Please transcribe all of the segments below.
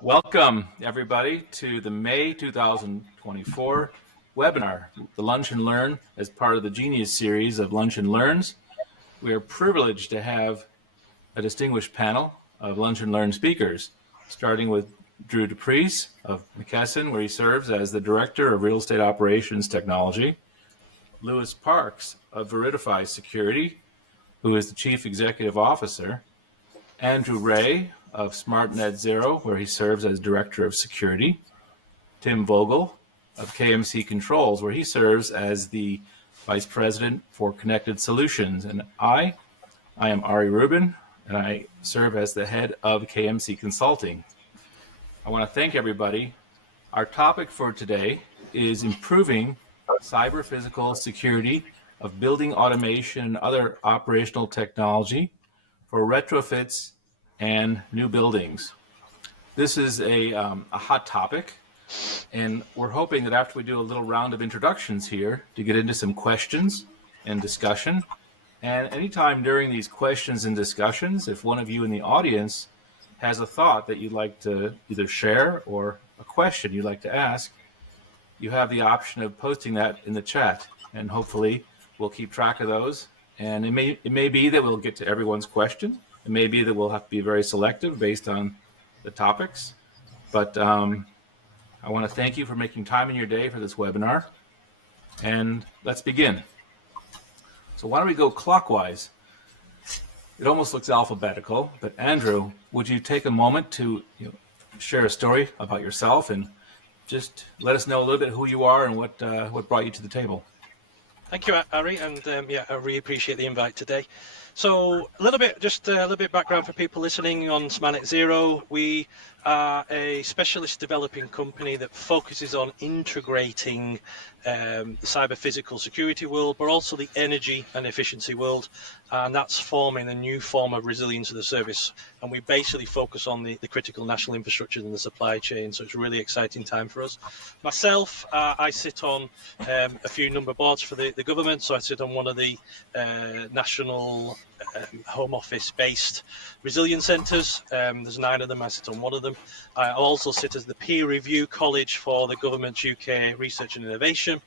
Welcome, everybody, to the May 2024 webinar, the Lunch and Learn, as part of the Genius series of Lunch and Learns. We are privileged to have a distinguished panel of Lunch and Learn speakers, starting with Drew DePries of McKesson, where he serves as the Director of Real Estate Operations Technology, Louis Parks of Veridify Security, who is the Chief Executive Officer, Andrew Ray of Smart Net Zero, where he serves as Director of Security, Tim Vogel of KMC Controls, where he serves as the Vice President for Connected Solutions, and I am Ari Rubin, and I serve as the head of KMC Consulting. I want to thank everybody. Our topic for today is improving cyber physical security of building automation and other operational technology for retrofits and new buildings. This is a hot topic, and we're hoping that after we do a little round of introductions here to get into some questions and discussion. And anytime during these questions and discussions, if one of you in the audience has a thought that you'd like to either share or a question you'd like to ask, you have the option of posting that in the chat, and hopefully we'll keep track of those. And it may be that we'll get to everyone's question. It may be that we'll have to be very selective based on the topics. But I want to thank you for making time in your day for this webinar. And let's begin. So why don't we go clockwise? It almost looks alphabetical, but Andrew, would you take a moment to share a story about yourself and just let us know a little bit who you are and what brought you to the table? Thank you, Ari, and I really appreciate the invite today. So a little bit background for people listening on Smart Net Zero. We are a specialist developing company that focuses on integrating the cyber physical security world, but also the energy and efficiency world, and that's forming a new form of resilience of the service. And we basically focus on the critical national infrastructure and the supply chain, so it's a really exciting time for us. Myself, I sit on a few number boards for the government, so I sit on one of the national home office based resilience centres. There's 9 of them. I sit on one of them. I also sit as the peer review college for the government's UK research and innovation,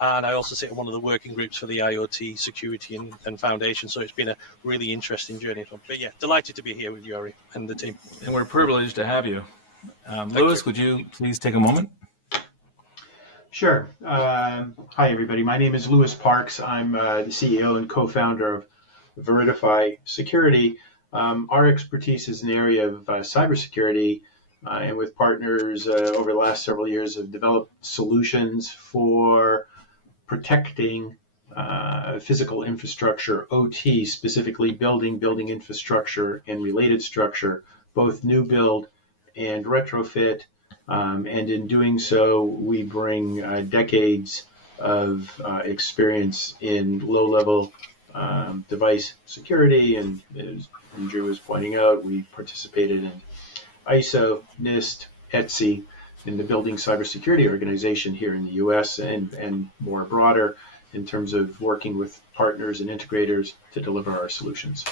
and I also sit in one of the working groups for the IoT security and foundation. So it's been a really interesting journey. But yeah, delighted to be here with you, Ari, and the team. And we're privileged to have you. Louis, would you please take a moment? Sure. Hi, everybody. My name is Louis Parks. I'm the CEO and co-founder of Veridify Security. Our expertise is in the area of cybersecurity, and with partners over the last several years have developed solutions for protecting physical infrastructure, OT, specifically building infrastructure and related structure, both new build and retrofit. And in doing so, we bring decades of experience in low-level device security. And as Drew was pointing out, we participated in ISO, NIST, ETSI, in the Building Cybersecurity Organization here in the US and more broader in terms of working with partners and integrators to deliver our solutions.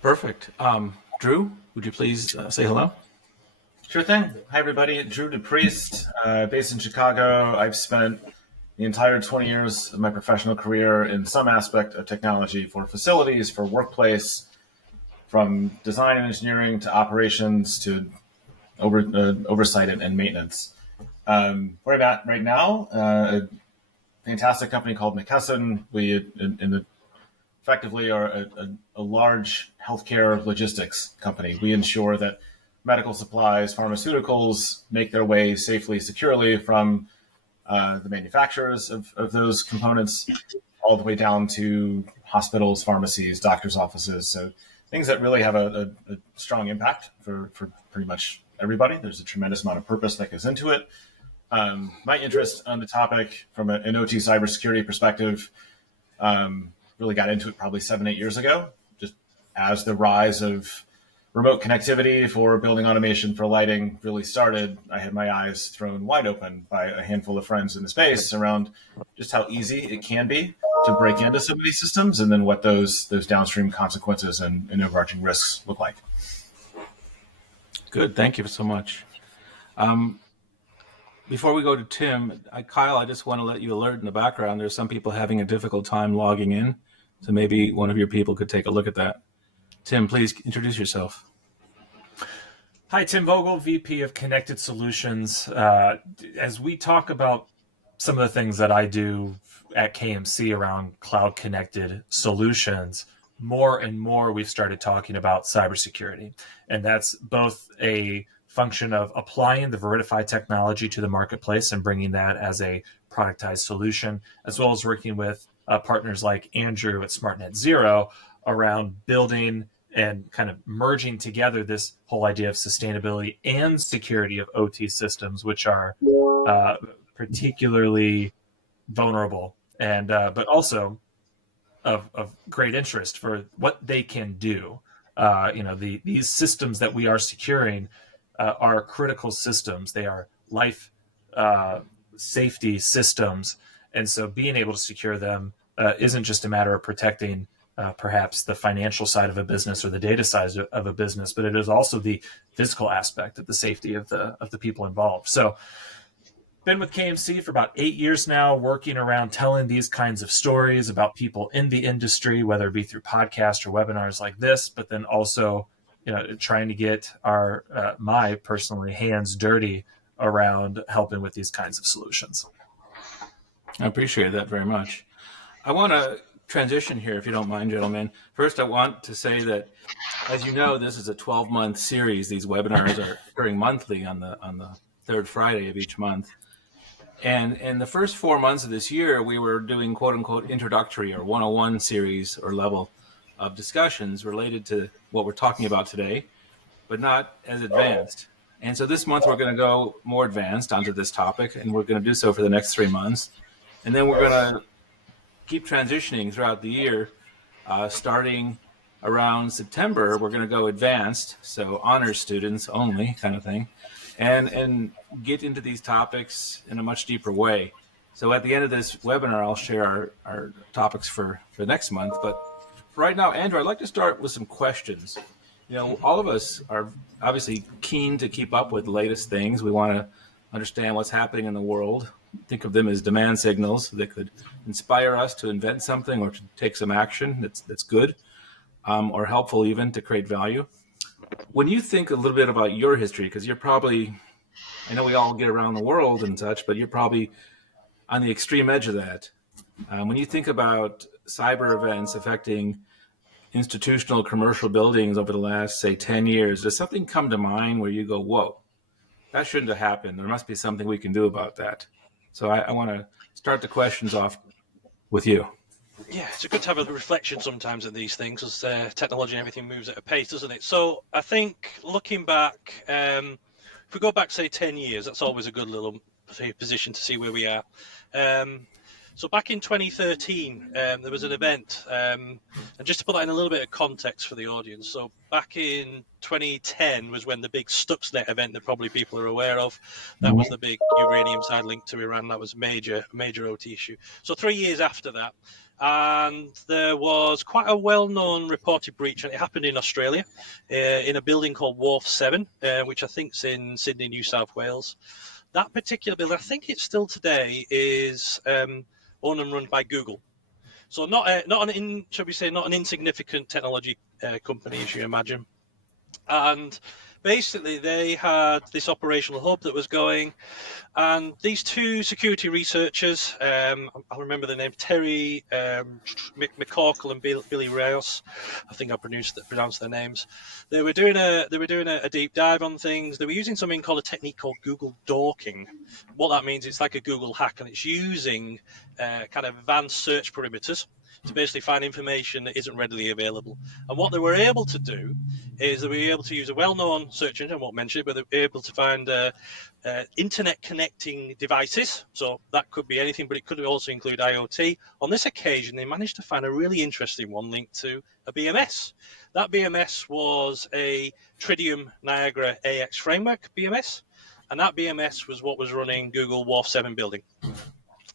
Perfect. Drew, would you please say hello? Sure thing. Hi, everybody. Drew DePries, based in Chicago. I've spent the entire 20 years of my professional career in some aspect of technology for facilities, for workplace, from design and engineering to operations to oversight and maintenance. Where I'm at right now, a fantastic company called McKesson. We effectively are a large healthcare logistics company. We ensure that medical supplies, pharmaceuticals make their way safely, securely from the manufacturers of those components all the way down to hospitals, pharmacies, doctors' offices. So things that really have a strong impact for pretty much everybody. There's a tremendous amount of purpose that goes into it. My interest on the topic from an OT cybersecurity perspective really got into it probably 7-8 years ago, just as the rise of remote connectivity for building automation for lighting really started. I had my eyes thrown wide open by a handful of friends in the space around just how easy it can be to break into some of these systems, and then what those downstream consequences and overarching risks look like. Good. Thank you so much. Before we go to Tim, Kyle, I just want to let you alert in the background. There's some people having a difficult time logging in. So maybe one of your people could take a look at that. Tim, please introduce yourself. Hi, Tim Vogel, VP of Connected Solutions. As we talk about some of the things that I do at KMC around cloud connected solutions, more and more we've started talking about cybersecurity. And that's both a function of applying the Veridify technology to the marketplace and bringing that as a productized solution, as well as working with partners like Andrew at SmartNet Zero around building and kind of merging together this whole idea of sustainability and security of OT systems, which are particularly vulnerable and but also of great interest for what they can do. These systems that we are securing are critical systems. They are life safety systems, and so being able to secure them isn't just a matter of protecting perhaps the financial side of a business or the data side of a business, but it is also the physical aspect of the safety of the people involved. So been with KMC for about 8 years now, working around telling these kinds of stories about people in the industry, whether it be through podcasts or webinars like this, but then also, trying to get my personally hands dirty around helping with these kinds of solutions. I appreciate that very much. I want to transition here, if you don't mind, gentlemen. First, I want to say that, as you know, this is a 12-month series. These webinars are occurring monthly on the third Friday of each month. And in the first 4 months of this year, we were doing quote unquote introductory or 101 series or level of discussions related to what we're talking about today, but not as advanced. And so this month we're going to go more advanced onto this topic, and we're going to do so for the next 3 months. And then we're going to keep transitioning throughout the year. Starting around September, we're going to go advanced, so honors students only kind of thing, and get into these topics in a much deeper way. So at the end of this webinar, I'll share our topics for next month. But right now, Andrew, I'd like to start with some questions. All of us are obviously keen to keep up with the latest things. We want to understand what's happening in the world. Think of them as demand signals that could inspire us to invent something or to take some action that's good, or helpful even to create value. When you think a little bit about your history, because you're probably, I know we all get around the world and such, but you're probably on the extreme edge of that. When you think about cyber events affecting institutional commercial buildings over the last, say, 10 years, does something come to mind where you go, whoa, that shouldn't have happened. There must be something we can do about that. So I want to start the questions off with you. Yeah, it's good to have a reflection sometimes of these things, as technology and everything moves at a pace, doesn't it? So I think looking back, if we go back, say, 10 years, that's always a good little position to see where we are. So back in 2013, there was an event, and just to put that in a little bit of context for the audience. So back in 2010 was when the big Stuxnet event that probably people are aware of, that was the big uranium side linked to Iran. That was a major OT issue. So 3 years after that, and there was quite a well-known reported breach, and it happened in Australia, in a building called Wharf 7, which I think is in Sydney, New South Wales. That particular building, I think it's still today, is owned and run by Google. So not an insignificant technology company, as you imagine. And basically, they had this operational hub that was going, and these two security researchers, I'll remember the name, Terry McCorkle and Billy Rios, I think I pronounced their names. They were doing a deep dive on things. They were using something called a technique called Google dorking. What that means, it's like a Google hack, and it's using kind of advanced search perimeters to basically find information that isn't readily available. And what they were able to do is they were able to use a well-known search engine, I won't mention it, but they were able to find internet connecting devices. So that could be anything, but it could also include IoT. On this occasion, they managed to find a really interesting one linked to a BMS. That BMS was a Tridium Niagara AX framework BMS, and that BMS was what was running Google Wharf 7 building.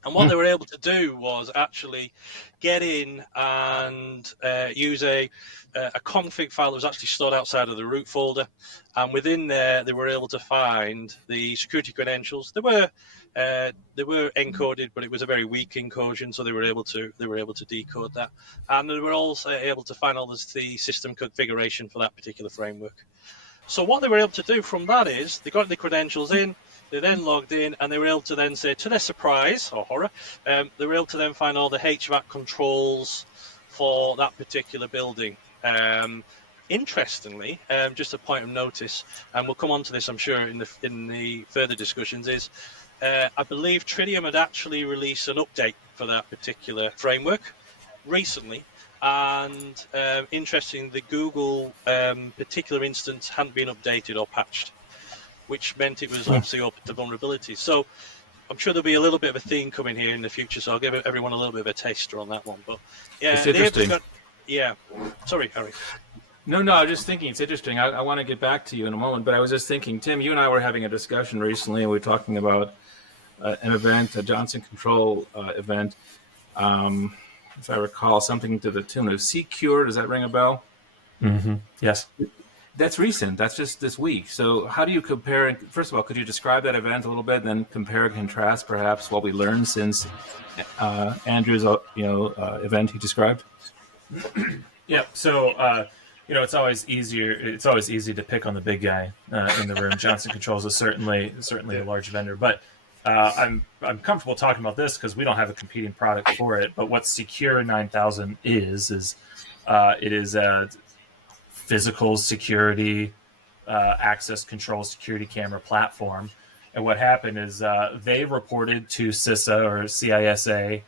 And what they were able to do was actually get in and use a config file that was actually stored outside of the root folder. And within there, they were able to find the security credentials. They were encoded, but it was a very weak encoding, so they were able to decode that. And they were also able to find all the system configuration for that particular framework. So what they were able to do from that is they got the credentials in, they then logged in, and they were able to then say, to their surprise or horror, they were able to then find all the HVAC controls for that particular building. Interestingly, just a point of notice, and we'll come on to this, I'm sure, in the further discussions, is I believe Tritium had actually released an update for that particular framework recently. And interesting, the Google particular instance hadn't been updated or patched, which meant it was obviously open to vulnerabilities. So I'm sure there'll be a little bit of a theme coming here in the future, so I'll give everyone a little bit of a taster on that one. But yeah, it's interesting. Sorry, Harry. No, I was just thinking it's interesting. I want to get back to you in a moment, but I was just thinking, Tim, you and I were having a discussion recently, and we were talking about an event, a Johnson Control event. If I recall, something to the tune of Secure. Does that ring a bell? Mm-hmm. Yes. That's recent. That's just this week. So how do you compare? First of all, could you describe that event a little bit, and then compare and contrast perhaps what we learned since Andrew's event he described? Yeah. So it's always easier. It's always easy to pick on the big guy in the room. Johnson Controls is certainly a large vendor, but I'm comfortable talking about this because we don't have a competing product for it. But what Secure 9000 is it is a physical security access control security camera platform. And what happened is they reported to CISA or CISA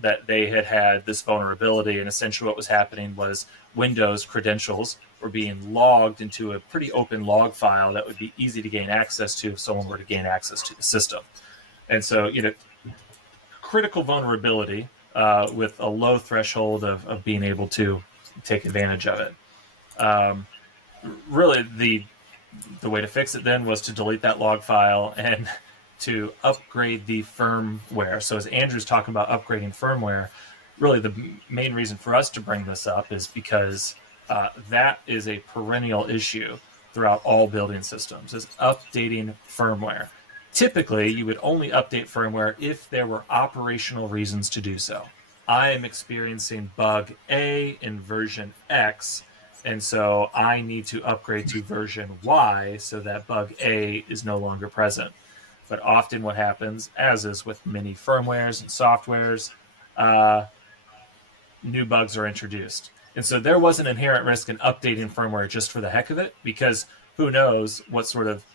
that they had this vulnerability, and essentially what was happening was Windows credentials were being logged into a pretty open log file that would be easy to gain access to if someone were to gain access to the system. And so, critical vulnerability with a low threshold of being able to take advantage of it. Really, the way to fix it then was to delete that log file and to upgrade the firmware. So as Andrew's talking about upgrading firmware, really the main reason for us to bring this up is because that is a perennial issue throughout all building systems, is updating firmware. Typically, you would only update firmware if there were operational reasons to do so. I am experiencing bug A in version X, and so I need to upgrade to version Y so that bug A is no longer present. But often what happens, as is with many firmwares and softwares, new bugs are introduced. And so there was an inherent risk in updating firmware just for the heck of it, because who knows what sort of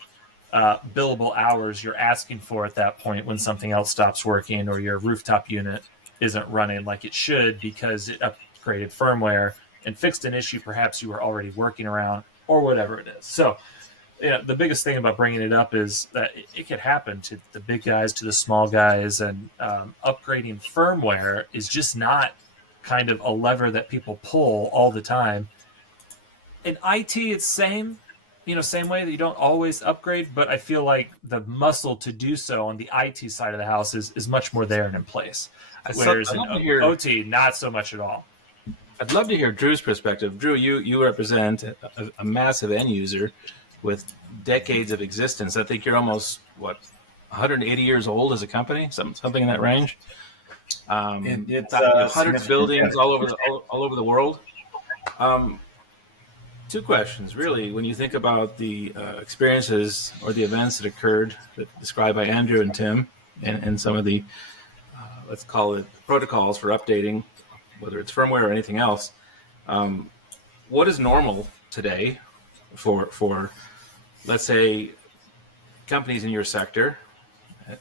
billable hours you're asking for at that point when something else stops working or your rooftop unit isn't running like it should because it upgraded firmware and fixed an issue perhaps you were already working around or whatever it is. So the biggest thing about bringing it up is that it could happen to the big guys, to the small guys, and upgrading firmware is just not kind of a lever that people pull all the time. In IT, it's same way that you don't always upgrade, but I feel like the muscle to do so on the IT side of the house is much more there and in place. Whereas in OT, not so much at all. I'd love to hear Drew's perspective. Drew, you represent a massive end user with decades of existence. I think you're almost, 180 years old as a company, something in that range. It's hundreds of buildings all over the world. Two questions, really. When you think about the experiences or the events that occurred that described by Andrew and Tim, and some of the let's call it protocols for updating, whether it's firmware or anything else, what is normal today for let's say companies in your sector?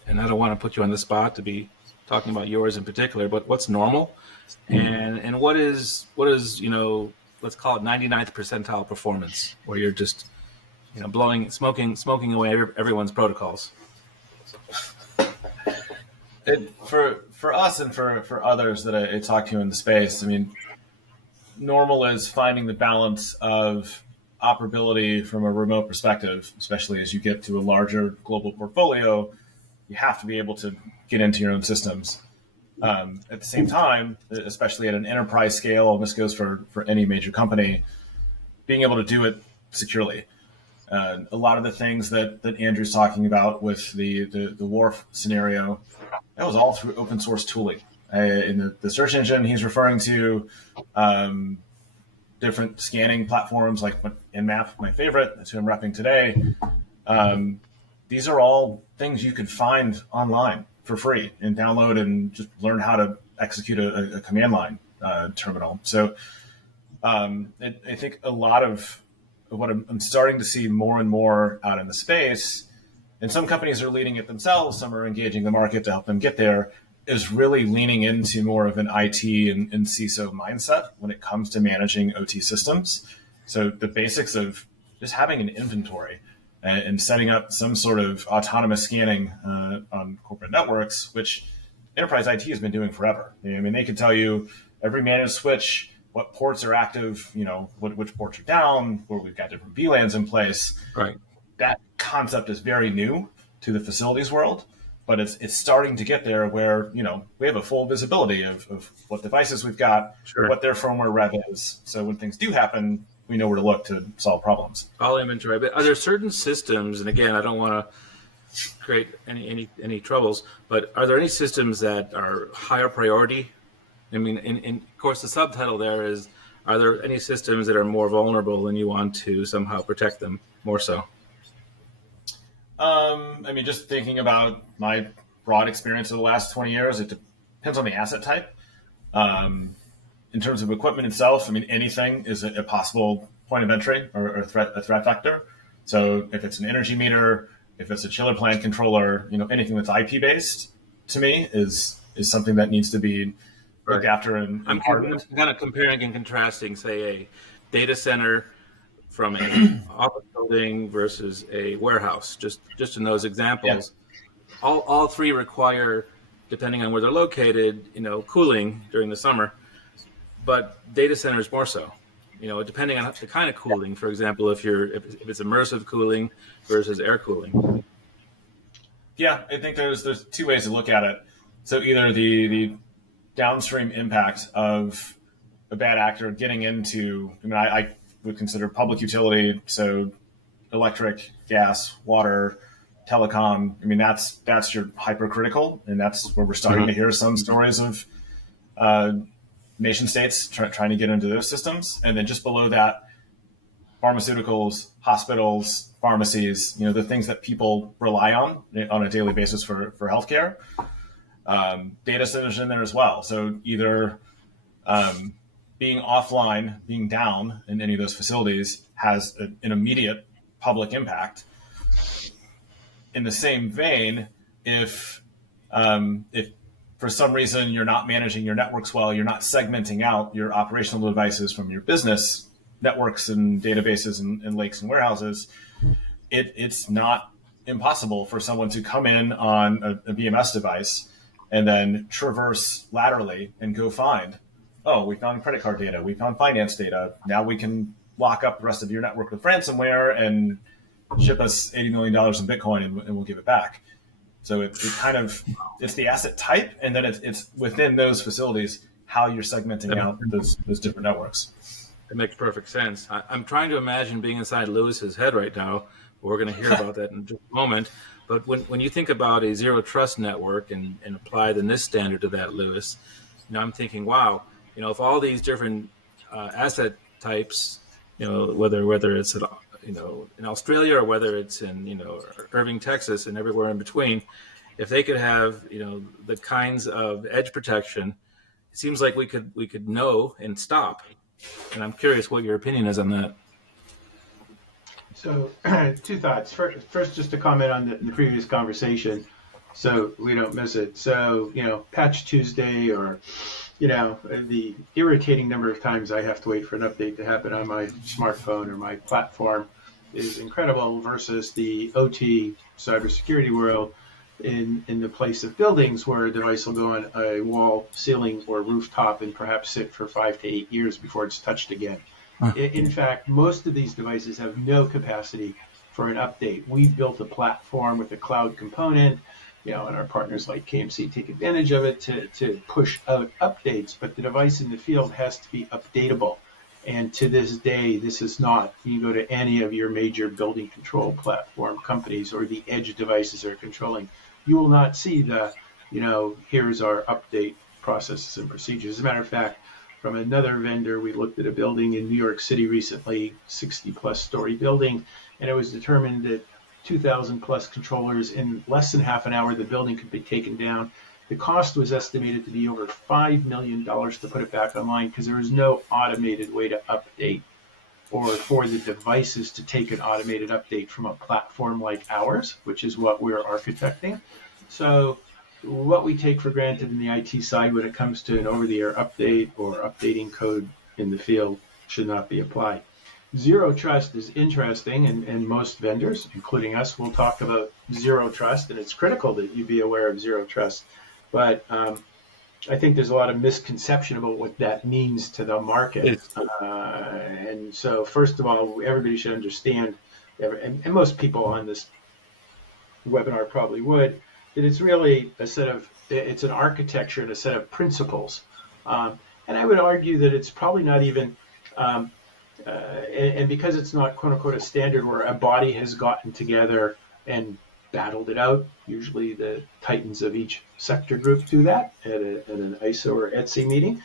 And I don't want to put you on the spot to be talking about yours in particular, but what's normal, and what is let's call it 99th percentile performance, where you're just smoking away everyone's protocols. For us and for others that I talk to in the space, I mean, normal is finding the balance of operability from a remote perspective, especially as you get to a larger global portfolio. You have to be able to get into your own systems. At the same time, especially at an enterprise scale, and this goes for any major company, being able to do it securely. A lot of the things that Andrew's talking about with the Wharf scenario, that was all through open source tooling. In the search engine, he's referring to different scanning platforms like Nmap, my favorite, that's who I'm repping today. These are all things you could find online for free and download and just learn how to execute a command line terminal. So I think a lot of what I'm starting to see more and more out in the space, and some companies are leading it themselves, some are engaging the market to help them get there, is really leaning into more of an IT and CISO mindset when it comes to managing OT systems. So the basics of just having an inventory and setting up some sort of autonomous scanning on corporate networks, which enterprise IT has been doing forever. I mean, they can tell you every managed switch, what ports are active, which ports are down, where we've got different VLANs in place. Right. That concept is very new to the facilities world, but it's starting to get there where, we have a full visibility of what devices we've got, Sure. what their firmware rev is. So when things do happen, we know where to look to solve problems. All inventory. But are there certain systems, and again, I don't want to create any troubles, but are there any systems that are higher priority? I mean, of course, the subtitle there is, are there any systems that are more vulnerable and you want to somehow protect them more so? Just thinking about my broad experience of the last 20 years, it depends on the asset type. In terms of equipment itself, anything is a possible point of entry or a threat vector. So if it's an energy meter, if it's a chiller plant controller, anything that's IP based, to me is something that needs to be looked after and hardened. I'm kind of comparing and contrasting, say, a data center from an office building versus a warehouse. Just in those examples, all three require, depending on where they're located, cooling during the summer. But data centers more so, depending on the kind of cooling. For example, if it's immersive cooling versus air cooling. Yeah, I think there's two ways to look at it. So either the downstream impact of a bad actor getting into, I would consider public utility, so electric, gas, water, telecom. That's your hypercritical, and that's where we're starting to hear some stories of nation states trying to get into those systems. And then just below that, pharmaceuticals, hospitals, pharmacies, the things that people rely on a daily basis for healthcare. Data centers in there as well. So either being offline, being down in any of those facilities has an immediate public impact. In the same vein, if for some reason you're not managing your networks well, you're not segmenting out your operational devices from your business networks and databases and lakes and warehouses, it's not impossible for someone to come in on a BMS device and then traverse laterally and go find, we found credit card data, we found finance data. Now we can lock up the rest of your network with ransomware and ship us $80 million in Bitcoin and we'll give it back. So it's the asset type, and then it's within those facilities how you're segmenting out those different networks. It makes perfect sense. I'm trying to imagine being inside Lewis's head right now. We're going to hear about that in just a moment. But when you think about a zero trust network and apply the NIST standard to that, Lewis, I'm thinking, wow, if all these different asset types, whether it's in Australia or whether it's in Irving, Texas, and everywhere in between, if they could have the kinds of edge protection, it seems like we could know and stop. And I'm curious what your opinion is on that. So, two thoughts. First, just to comment on the previous conversation, so we don't miss it. So, Patch Tuesday, or the irritating number of times I have to wait for an update to happen on my smartphone or my platform is incredible versus the OT cybersecurity world in the place of buildings where a device will go on a wall, ceiling, or rooftop and perhaps sit for 5 to 8 years before it's touched again. In fact, most of these devices have no capacity for an update. We've built a platform with a cloud component and our partners like KMC take advantage of it to push out updates, but the device in the field has to be updatable. And to this day, this is not. You go to any of your major building control platform companies or the edge devices they're controlling, you will not see the, here's our update processes and procedures. As a matter of fact, from another vendor, we looked at a building in New York City recently, 60-plus story building, and it was determined that 2,000 plus controllers in less than half an hour, the building could be taken down. The cost was estimated to be over $5 million to put it back online because there was no automated way to update or for the devices to take an automated update from a platform like ours, which is what we're architecting. So what we take for granted in the IT side when it comes to an over-the-air update or updating code in the field should not be applied. Zero trust is interesting, and most vendors, including us, will talk about zero trust, and it's critical that you be aware of zero trust. But I think there's a lot of misconception about what that means to the market. And so, first of all, everybody should understand, and most people on this webinar probably would, that it's really it's an architecture and a set of principles. And I would argue that it's probably not even, and because it's not quote unquote a standard where a body has gotten together and battled it out. Usually the titans of each sector group do that at an ISO or ETSI meeting.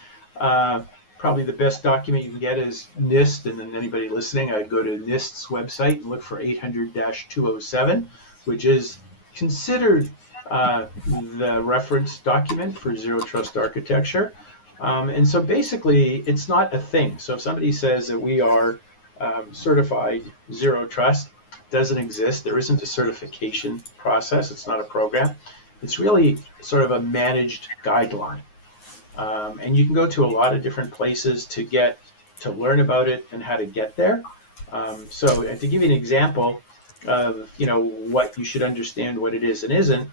Probably the best document you can get is NIST, and then anybody listening, I'd go to NIST's website and look for 800-207, which is considered the reference document for zero trust architecture. And so basically, it's not a thing. So if somebody says that we are certified zero trust, doesn't exist. There isn't a certification process. It's not a program. It's really sort of a managed guideline. And you can go to a lot of different places to learn about it and how to get there. So to give you an example of, what you should understand, what it is and isn't,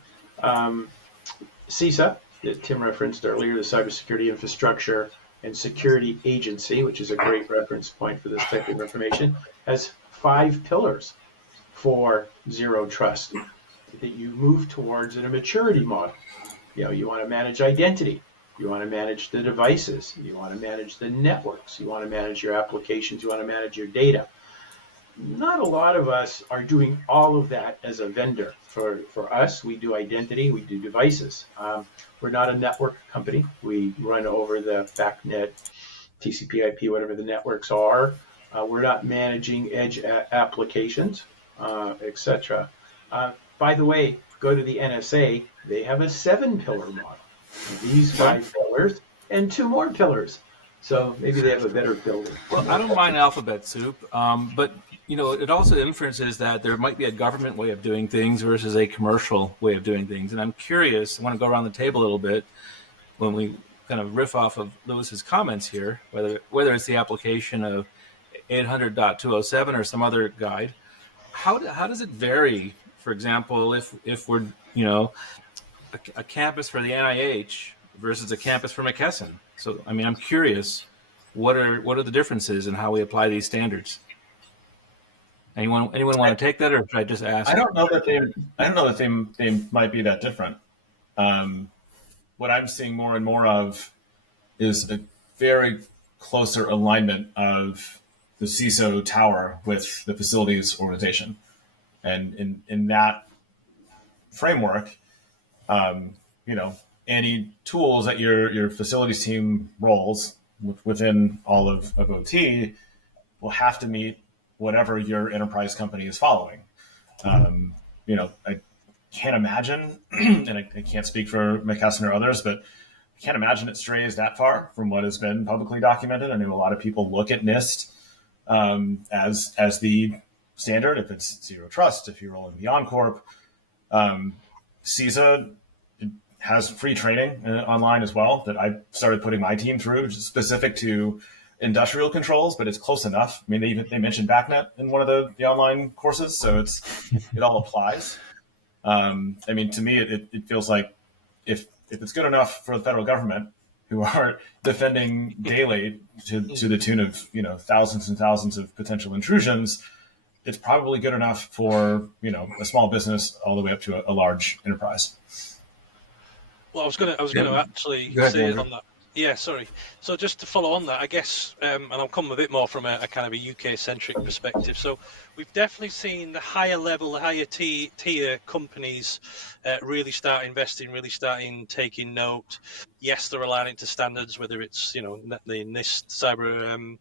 CISA, that Tim referenced earlier, the Cybersecurity Infrastructure and Security Agency, which is a great reference point for this type of information, has 5 pillars for zero trust that you move towards in a maturity model. You want to manage identity. You want to manage the devices. You want to manage the networks. You want to manage your applications. You want to manage your data. Not a lot of us are doing all of that as a vendor. For us, we do identity, we do devices. We're not a network company. We run over the BACnet, TCP IP, whatever the networks are. We're not managing edge applications, etc. By the way, go to the NSA. They have a 7-pillar model. These 5 pillars and 2 more pillars. So maybe they have a better building. Well, I don't mind alphabet soup, but it also inferences that there might be a government way of doing things versus a commercial way of doing things. And I'm curious, I want to go around the table a little bit when we kind of riff off of Lewis's comments here, whether it's the application of 800.207 or some other guide. How does it vary? For example, if we're a campus for the NIH versus a campus for McKesson. So I'm curious, what are the differences in how we apply these standards? Anyone want to take that, or should I just ask? I don't know that they might be that different. What I'm seeing more and more of is a very closer alignment of the CISO tower with the facilities organization. And in that framework, any tools that your facilities team rolls within all of OT will have to meet whatever your enterprise company is following. I can't imagine, and I can't speak for McKesson or others, but I can't imagine it strays that far from what has been publicly documented. I know a lot of people look at NIST as the standard, if it's zero trust, if you roll in Beyond Corp. CISA has free training online as well that I started putting my team through, which is specific to industrial controls, but it's close enough. They mentioned BACnet in one of the online courses, so it all applies. To me, it feels like if it's good enough for the federal government, who are defending daily to the tune of thousands and thousands of potential intrusions, it's probably good enough for, a small business all the way up to a large enterprise. Well, I was going to actually Go ahead, say Andrew. on that. Yeah, sorry. So just to follow on that, I guess, and I'll come a bit more from a kind of a UK-centric perspective. So we've definitely seen the higher level, the higher tier companies really start investing, really starting taking note. Yes, they're aligning to standards, whether it's the NIST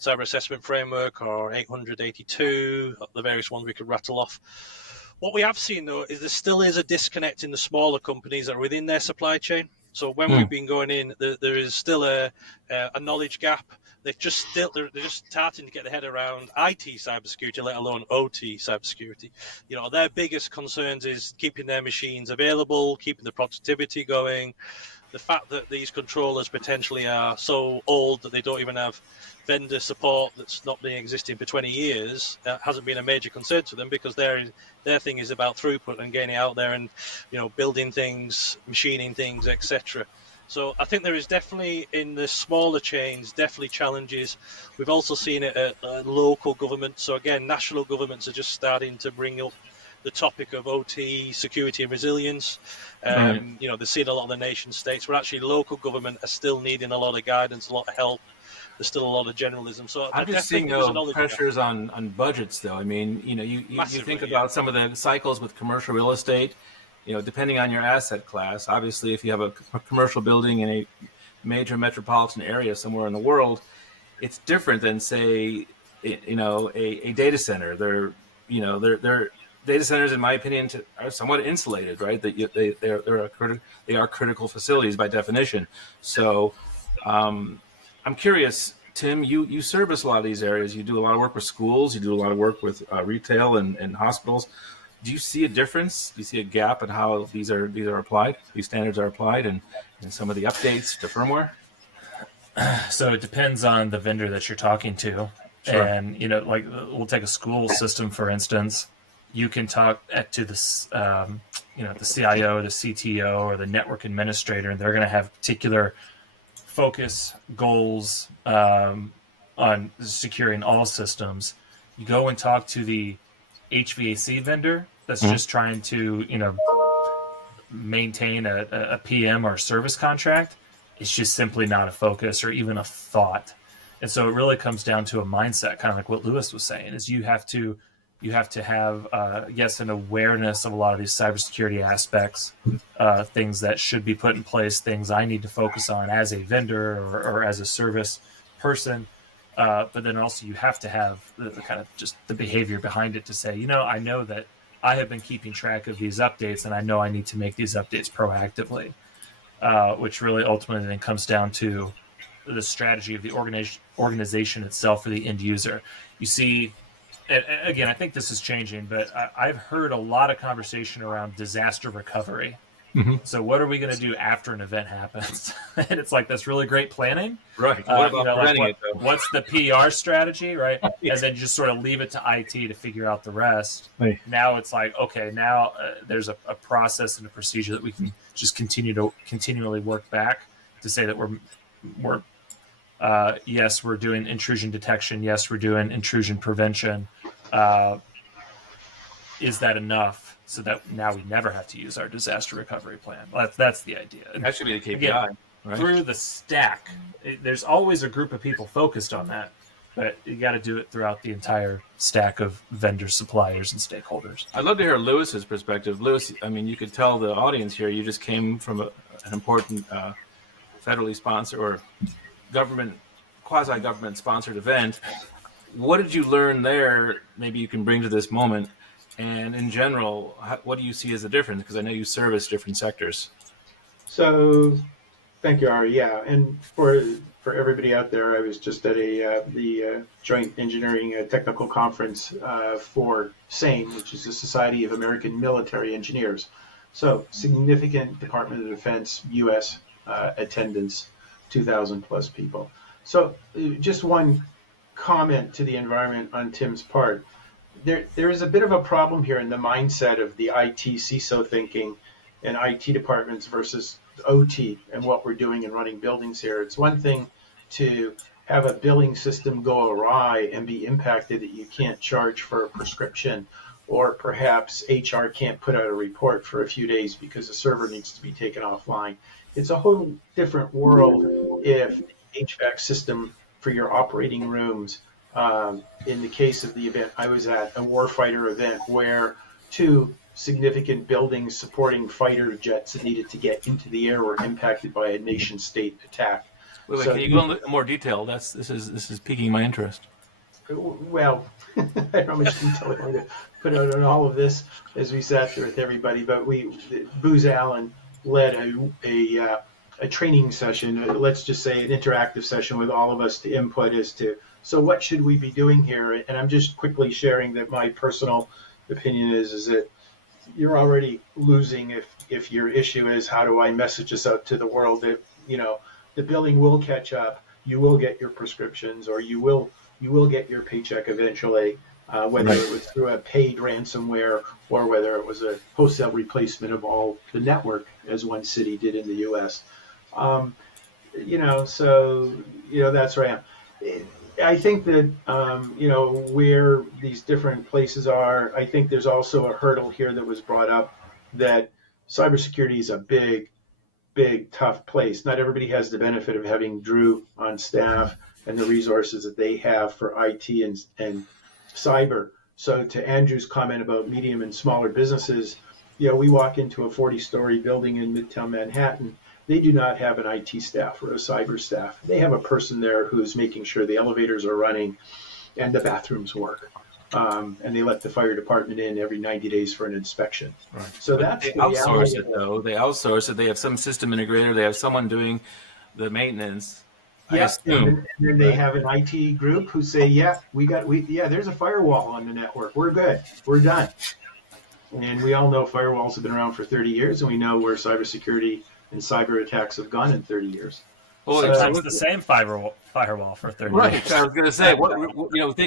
cyber assessment framework or 882, the various ones we could rattle off. What we have seen, though, is there still is a disconnect in the smaller companies that are within their supply chain. So when we've been going in, there is still a knowledge gap. They're just starting to get their head around IT cybersecurity, let alone OT cybersecurity. Their biggest concerns is keeping their machines available, keeping the productivity going. The fact that these controllers potentially are so old that they don't even have vendor support that's not been existing for 20 years hasn't been a major concern to them, because their thing is about throughput and getting it out there and building things, machining things, etc. So I think there is definitely, in the smaller chains, definitely challenges. We've also seen it at local governments. So again, national governments are just starting to bring up the topic of OT, security and resilience. Right. They're seeing a lot of the nation states, but actually local government are still needing a lot of guidance, a lot of help. There's still a lot of generalism. So I I'm just definitely seeing think there's a though knowledge pressures on budgets though. I mean, you Massively, think yeah. about some of the cycles with commercial real estate, depending on your asset class. Obviously, if you have a commercial building in a major metropolitan area somewhere in the world, it's different than say, a data center. They're data centers, in my opinion, are somewhat insulated, right? They are critical facilities by definition. So, I'm curious, Tim. You service a lot of these areas. You do a lot of work with schools. You do a lot of work with retail and hospitals. Do you see a difference? Do you see a gap in how these are applied? These standards are applied, and some of the updates to firmware. So it depends on the vendor that you're talking to. Sure. And, like we'll take a school system, for instance. You can talk to the CIO, the CTO, or the network administrator, and they're going to have particular focus goals on securing all systems. You go and talk to the HVAC vendor that's just trying to, maintain a PM or a service contract. It's just simply not a focus or even a thought. And so it really comes down to a mindset, kind of like what Lewis was saying, is you have to have, yes, an awareness of a lot of these cybersecurity aspects, things that should be put in place, things I need to focus on as a vendor or as a service person. But then also you have to have the kind of just the behavior behind it to say, I know that I have been keeping track of these updates, and I know I need to make these updates proactively, which really ultimately then comes down to the strategy of the organization itself for the end user. You see, and again, I think this is changing, but I've heard a lot of conversation around disaster recovery. Mm-hmm. So what are we going to do after an event happens? And it's like, that's really great planning. Right. What about preventing it, though? What's the PR strategy, right? Yeah. And then just sort of leave it to IT to figure out the rest. Right. Now it's like, okay, now there's a process and a procedure that we can just continually work back to say that we're yes, we're doing intrusion detection. Yes, we're doing intrusion prevention. Is that enough so that now we never have to use our disaster recovery plan? Well, that's the idea. And That should be the KPI, again, right? through the stack, there's always a group of people focused on that, but you got to do it throughout the entire stack of vendors, suppliers, and stakeholders. I'd love to hear Lewis's perspective. Lewis, I mean, you could tell the audience here, you just came from an important federally sponsored or quasi-government sponsored event. What did you learn there? Maybe you can bring to this moment. And in general, what do you see as a difference? Because I know you service different sectors. So, thank you, Ari. Yeah, and for everybody out there, I was just at the Joint Engineering Technical Conference for SANE, which is the Society of American Military Engineers. So, significant Department of Defense, U.S. Attendance, 2,000 plus people. So, just one comment to the environment on Tim's part. There is a bit of a problem here in the mindset of the IT CISO thinking and IT departments versus OT and what we're doing in running buildings here. It's one thing to have a billing system go awry and be impacted that you can't charge for a prescription, or perhaps HR can't put out a report for a few days because the server needs to be taken offline. It's a whole different world if the HVAC system for your operating rooms, in the case of the event I was at, a warfighter event where two significant buildings supporting fighter jets that needed to get into the air were impacted by a nation state attack. Wait, So can you go into more detail? This is piquing my interest. well, I don't know how much detail I want to put out on all of this as we sat there with everybody, but Booz Allen led a training session, let's just say an interactive session with all of us to input as to, so what should we be doing here? And I'm just quickly sharing that my personal opinion is that you're already losing if your issue is how do I message this out to the world that, the billing will catch up, you will get your prescriptions, or you will get your paycheck eventually, whether it was through a paid ransomware or whether it was a wholesale replacement of all the network, as one city did in the U.S. So that's where I am. I think that where these different places are, I think there's also a hurdle here that was brought up that cybersecurity is a big, tough place. Not everybody has the benefit of having Drew on staff and the resources that they have for IT and cyber. So to Andrew's comment about medium and smaller businesses, we walk into a 40-story building in Midtown Manhattan. They do not have an IT staff or a cyber staff. They have a person there who's making sure the elevators are running and the bathrooms work. And they let the fire department in every 90 days for an inspection. Right. So But that's they the outsource reality. it, though. They outsource it. They have some system integrator. They have someone doing the maintenance. I Yeah, assume. and then they have an IT group who say, there's a firewall on the network. We're good. We're done. And we all know firewalls have been around for 30 years, and we know where cybersecurity and cyber attacks have gone in 30 years. Well, Sometimes the same firewall for 30 right. years. I was going to say,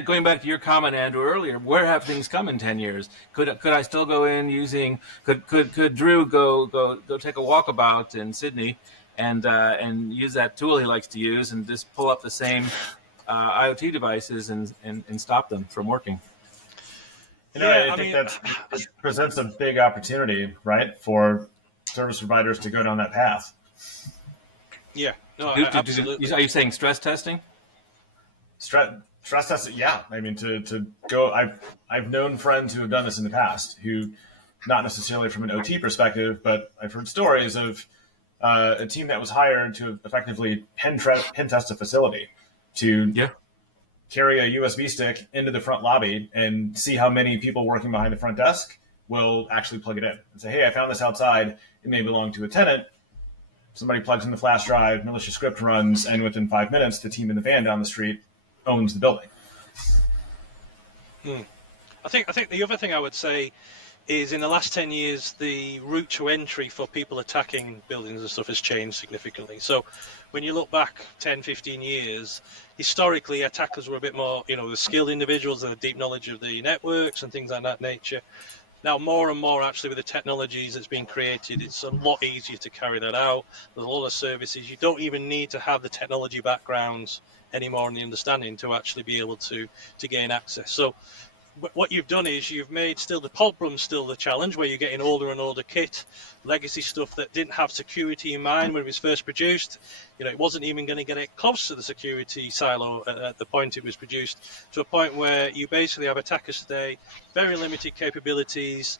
going back to your comment, Andrew, earlier, where have things come in 10 years? Could I still go in using? Could Drew go take a walkabout in Sydney and use that tool he likes to use and just pull up the same IoT devices and stop them from working? I think that presents a big opportunity, right, for service providers to go down that path. Yeah, no, absolutely. Are you saying stress testing? Stress testing, yeah. I mean, to go. I've known friends who have done this in the past, who, not necessarily from an OT perspective, but I've heard stories of a team that was hired to effectively pen test a facility to carry a USB stick into the front lobby and see how many people working behind the front desk will actually plug it in and say, hey, I found this outside. It may belong to a tenant. Somebody plugs in the flash drive, malicious script runs, and within 5 minutes, the team in the van down the street owns the building. I think the other thing I would say is in the last 10 years, the route to entry for people attacking buildings and stuff has changed significantly. So when you look back 10, 15 years, historically, attackers were a bit more, the skilled individuals that had deep knowledge of the networks and things like that nature. Now, more and more, actually, with the technologies that's being created, it's a lot easier to carry that out. There's a lot of services. You don't even need to have the technology backgrounds anymore and the understanding to actually be able to gain access. So what you've done is you've made the problem still the challenge, where you're getting older and older kit, legacy stuff that didn't have security in mind when it was first produced. It wasn't even going to get it close to the security silo at the point it was produced, to a point where you basically have attackers today, very limited capabilities,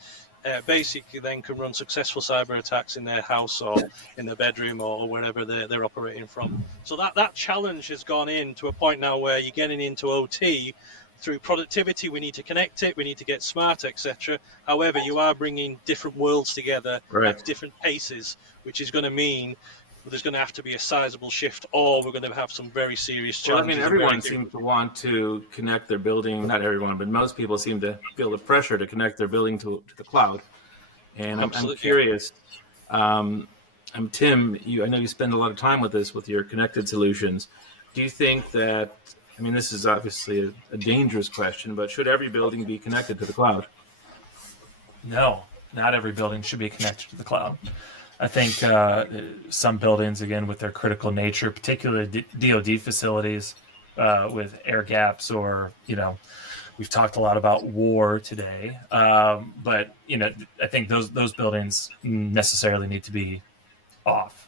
basically then can run successful cyber attacks in their house or in their bedroom or wherever they're operating from. So that challenge has gone in to a point now where you're getting into OT. Through productivity, we need to connect it, we need to get smart, etc. However, you are bringing different worlds together at different paces, which is going to mean there's going to have to be a sizable shift, or we're going to have some very serious challenges. Well, everyone seems to want to connect their building, not everyone, but most people seem to feel the pressure to connect their building to the cloud. And I'm curious, Tim, I know you spend a lot of time with this, with your connected solutions. Do you think that, this is obviously a dangerous question, but should every building be connected to the cloud? No, not every building should be connected to the cloud. I think some buildings, again, with their critical nature, particularly DoD facilities, with air gaps, or we've talked a lot about war today. But I think those buildings necessarily need to be off.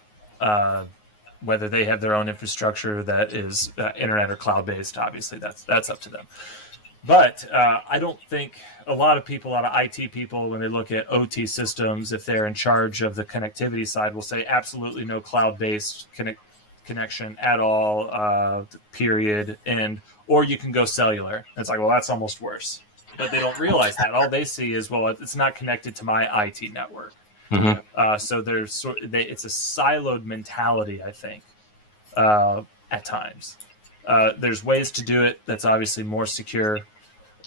Whether they have their own infrastructure that is internet or cloud based, obviously that's up to them. But I don't think a lot of IT people, when they look at OT systems, if they're in charge of the connectivity side, will say absolutely no cloud-based connection at all, period. Or you can go cellular. And it's like, well, that's almost worse. But they don't realize that. All they see is, well, it's not connected to my IT network. Mm-hmm. So it's a siloed mentality, I think, at times. There's ways to do it that's obviously more secure,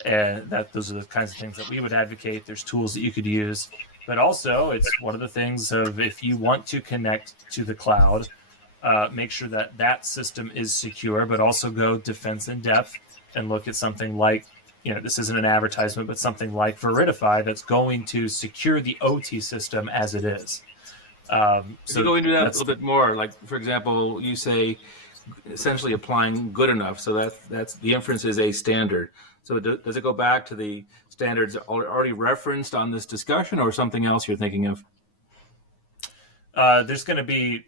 and those are the kinds of things that we would advocate. There's tools that you could use, but also it's one of the things of, if you want to connect to the cloud, make sure that system is secure, but also go defense in depth and look at something like, this isn't an advertisement, but something like Veridify that's going to secure the OT system as it is. So you go into that a little bit more, like, for example, you say essentially applying good enough. So that's the inference is a standard. So does it go back to the standards already referenced on this discussion, or something else you're thinking of? There's going to be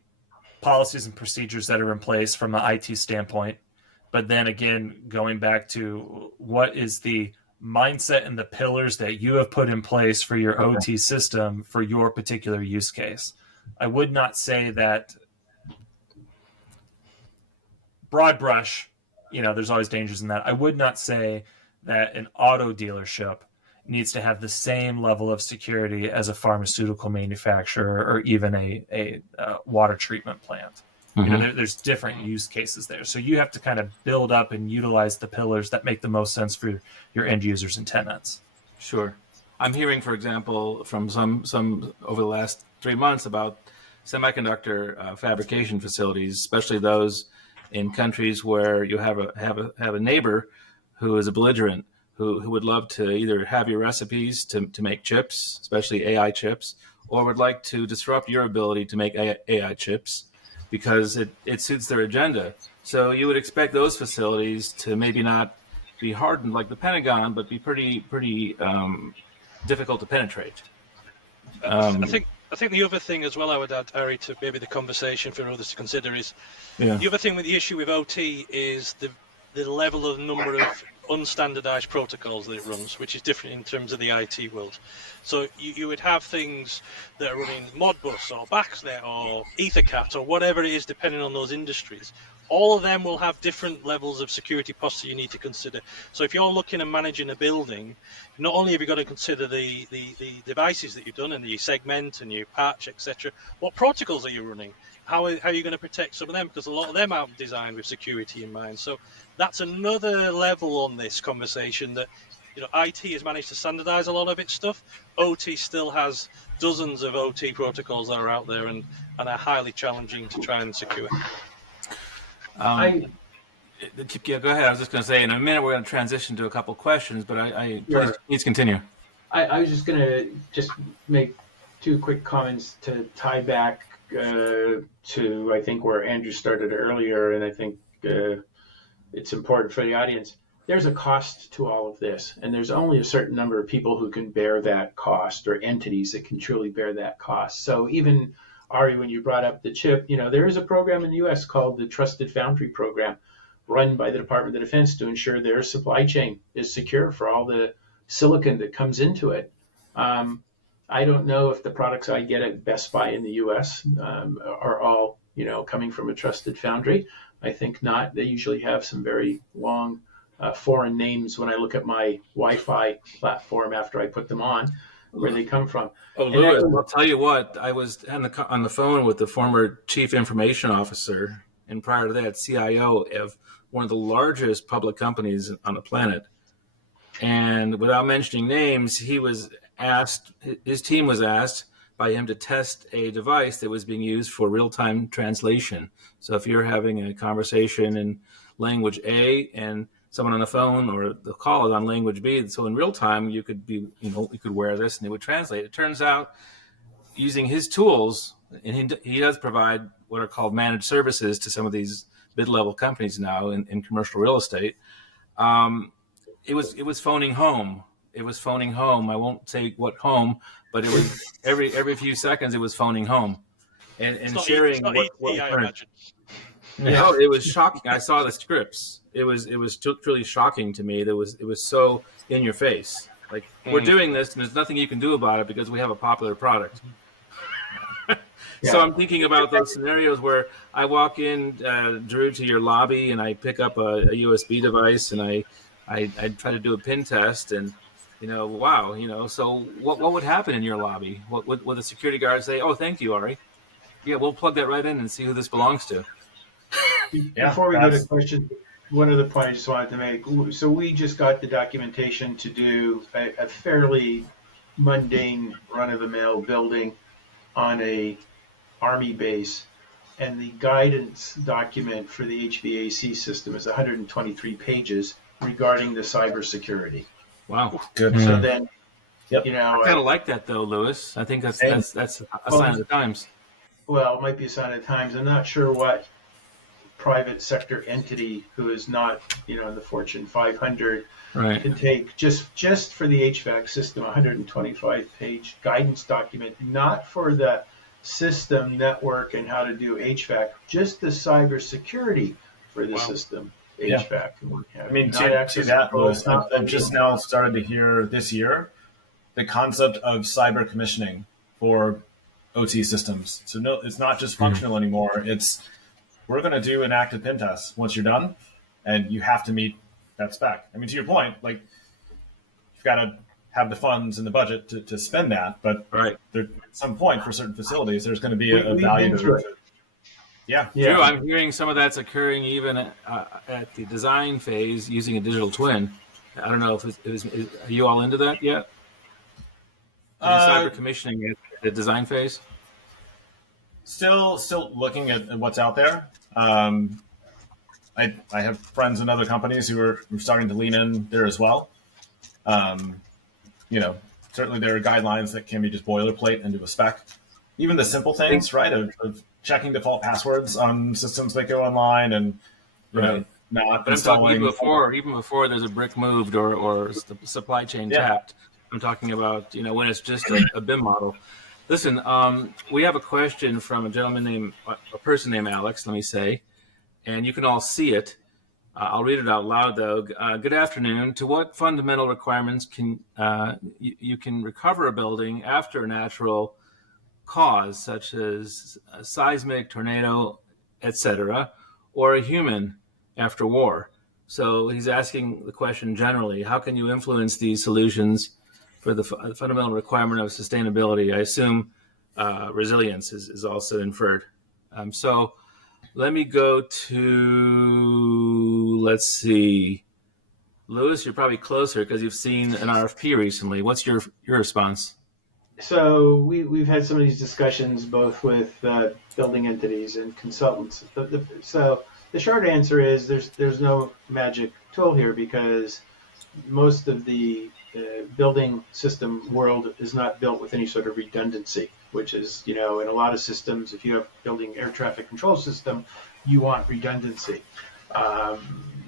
policies and procedures that are in place from an IT standpoint. But then again, going back to what is the mindset and the pillars that you have put in place for your OT system for your particular use case. I would not say that broad brush, there's always dangers in that. I would not say that an auto dealership needs to have the same level of security as a pharmaceutical manufacturer or even a water treatment plant. Mm-hmm. There's different use cases there. So you have to kind of build up and utilize the pillars that make the most sense for your end users and tenants. Sure. I'm hearing, for example, from some over the last 3 months about semiconductor fabrication facilities, especially those in countries where you have a neighbor who is a belligerent, who would love to either have your recipes to make chips, especially AI chips, or would like to disrupt your ability to make AI chips because it suits their agenda. So you would expect those facilities to maybe not be hardened like the Pentagon, but be pretty difficult to penetrate. I think the other thing as well, I would add, Ari, to maybe the conversation for others to consider is Yeah. the other thing with the issue with OT is the level of number of unstandardized protocols that it runs, which is different in terms of the IT world. So you would have things that are running Modbus or BACnet or EtherCAT or whatever it is, depending on those industries. All of them will have different levels of security posture you need to consider. So if you're looking and managing a building, not only have you got to consider the devices that you've done and you segment and you patch, etc. What protocols are you running? How are you going to protect some of them? Because a lot of them aren't designed with security in mind. So that's another level on this conversation that, IT has managed to standardize a lot of its stuff. OT still has dozens of OT protocols that are out there and are highly challenging to try and secure. Yeah, go ahead. I was just going to say, in a minute, we're going to transition to a couple questions, but please continue. I was just going to make two quick comments to tie back to, I think, where Andrew started earlier, and I think it's important for the audience. There's a cost to all of this, and there's only a certain number of people who can bear that cost, or entities that can truly bear that cost. So even, Ari, when you brought up the chip, there is a program in the U.S. called the Trusted Foundry Program, run by the Department of Defense to ensure their supply chain is secure for all the silicon that comes into it. I don't know if the products I get at Best Buy in the U.S. Are all, coming from a trusted foundry. I think not. They usually have some very long foreign names when I look at my Wi-Fi platform after I put them on, where they come from. Oh, Louis, I'll tell you what. I was on the phone with the former chief information officer, and prior to that, CIO of one of the largest public companies on the planet. And without mentioning names, his team was asked by him to test a device that was being used for real-time translation. So if you're having a conversation in language A and someone on the phone or the call is on language B, so in real time you could you could wear this and it would translate. It turns out, using his tools, and he does provide what are called managed services to some of these mid-level companies now in commercial real estate. It was phoning home. It was phoning home. I won't say what home, but it was every few seconds it was phoning home and sharing what I learned. imagine. No, it was shocking. I saw the scripts. It was truly shocking to me. It was so in your face. Like, we're doing this, and there's nothing you can do about it because we have a popular product. So I'm thinking about those scenarios where I walk in, Drew, to your lobby, and I pick up a USB device, and I try to do a pin test, and wow, So what would happen in your lobby? What would the security guard say? Oh, thank you, Ari. Yeah, we'll plug that right in and see who this belongs to. Before we go to questions, one other point I just wanted to make. So we just got the documentation to do a fairly mundane, run-of-the-mill building on a Army base, and the guidance document for the HVAC system is 123 pages regarding the cybersecurity. Wow, Good. So then, Yep. I kind of like that though, Lewis. I think that's a sign of the times. Well, it might be a sign of the times. I'm not sure what private sector entity who is not, in the Fortune 500 Right. can take just for the HVAC system 125-page guidance document, not for the system network and how to do HVAC, just the cybersecurity for the system HVAC. I mean, to that, Lewis, I've just now started to hear this year the concept of cyber commissioning for OT systems. So no, it's not just functional anymore. We're going to do an active pen test once you're done, and you have to meet that spec. I mean, to your point, like, you've got to have the funds and the budget to spend that, but there, at some point for certain facilities, there's going to be a value to it. Yeah. Drew, I'm hearing some of that's occurring even at the design phase using a digital twin. I don't know if are you all into that yet? Cyber commissioning at the design phase? Still looking at what's out there. I have friends in other companies who are starting to lean in there as well. Certainly there are guidelines that can be just boilerplate into a spec. Even the simple things, right, of checking default passwords on systems that go online and not But installing. I'm talking even before there's a brick moved or supply chain tapped. I'm talking about when it's just a BIM model. Listen, we have a question from a person named Alex. Let me say, and you can all see it. I'll read it out loud though. Good afternoon. To what fundamental requirements can you can recover a building after a natural cause, such as a seismic, tornado, etc., or a human after war? So he's asking the question generally: how can you influence these solutions for the fundamental requirement of sustainability? I assume resilience is also inferred. So let me go to, let's see. Lewis, you're probably closer because you've seen an RFP recently. What's your response? So we've had some of these discussions both with building entities and consultants. So the short answer is there's no magic tool here, because most of the building system world is not built with any sort of redundancy, which is, in a lot of systems, if you have building air traffic control system, you want redundancy.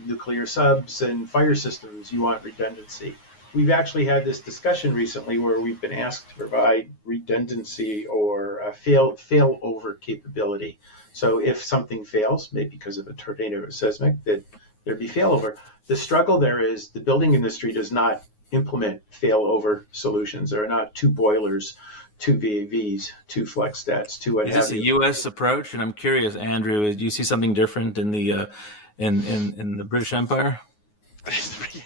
Nuclear subs and fire systems, you want redundancy. We've actually had this discussion recently where we've been asked to provide redundancy or a fail-over capability. So if something fails, maybe because of a tornado or seismic, that there'd be failover. The struggle there is the building industry does not implement failover solutions. There are not 2 boilers, 2 VAVs, 2 flex stats, 2 what have you. Is this a U.S. approach? And I'm curious, Andrew, do you see something different in the in the British Empire?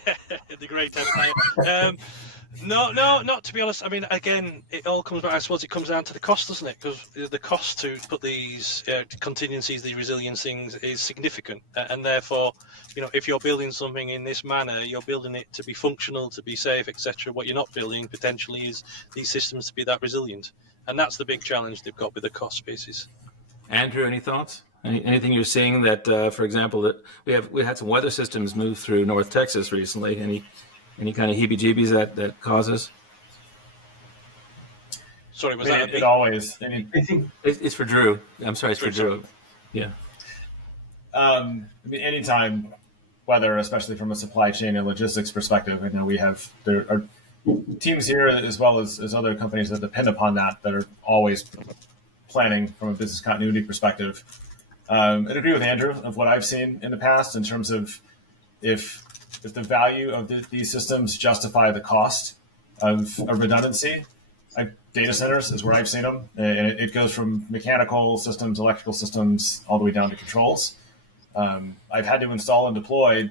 Yeah, the Great Empire. No, not to be honest. I mean, again, it all comes back. I suppose it comes down to the cost, doesn't it? Because the cost to put these contingencies, these resilience things, is significant, and therefore, if you're building something in this manner, you're building it to be functional, to be safe, etc. What you're not building potentially is these systems to be that resilient, and that's the big challenge they've got with the cost spaces. Andrew, any thoughts? Anything you're seeing that, for example, that we had some weather systems move through North Texas recently? Any kind of heebie-jeebies that causes? Sorry, was that a big... It always. I think it's for Drew. I'm sorry, it's for Drew. Yeah. I mean, anytime, whether especially from a supply chain and logistics perspective, I know there are teams here as well as other companies that depend upon that are always planning from a business continuity perspective. I'd agree with Andrew of what I've seen in the past in terms of if the value of these systems justify the cost of a redundancy. Data centers is where I've seen them, and it goes from mechanical systems, electrical systems, all the way down to controls. I've had to install and deploy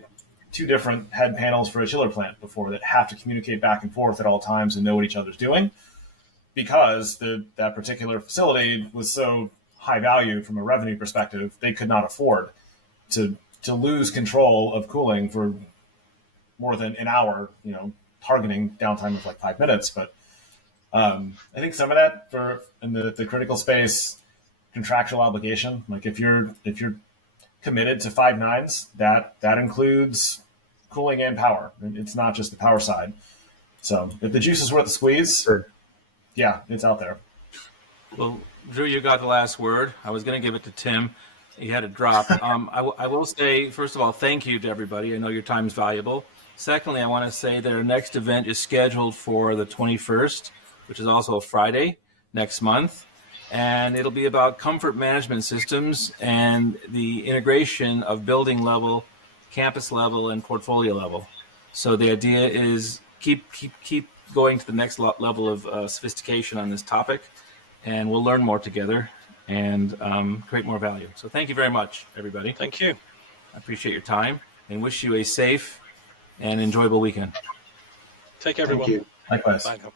2 different head panels for a chiller plant before that have to communicate back and forth at all times and know what each other's doing, because that particular facility was so high value from a revenue perspective, they could not afford to lose control of cooling for more than an hour, targeting downtime of like 5 minutes. But I think some of that in the critical space contractual obligation, like if you're committed to 5 nines, that includes cooling and power. It's not just the power side. So if the juice is worth the squeeze, Sure. Yeah, it's out there. Well, Drew, you got the last word. I was going to give it to Tim. He had a drop. I will say, first of all, thank you to everybody. I know your time is valuable. Secondly, I want to say that our next event is scheduled for the 21st, which is also a Friday next month. And it'll be about comfort management systems and the integration of building level, campus level, and portfolio level. So the idea is keep going to the next level of sophistication on this topic, and we'll learn more together and create more value. So thank you very much, everybody. Thank you. I appreciate your time and wish you a safe and enjoyable weekend. Take care, everyone. Thank you. Likewise. Bye now.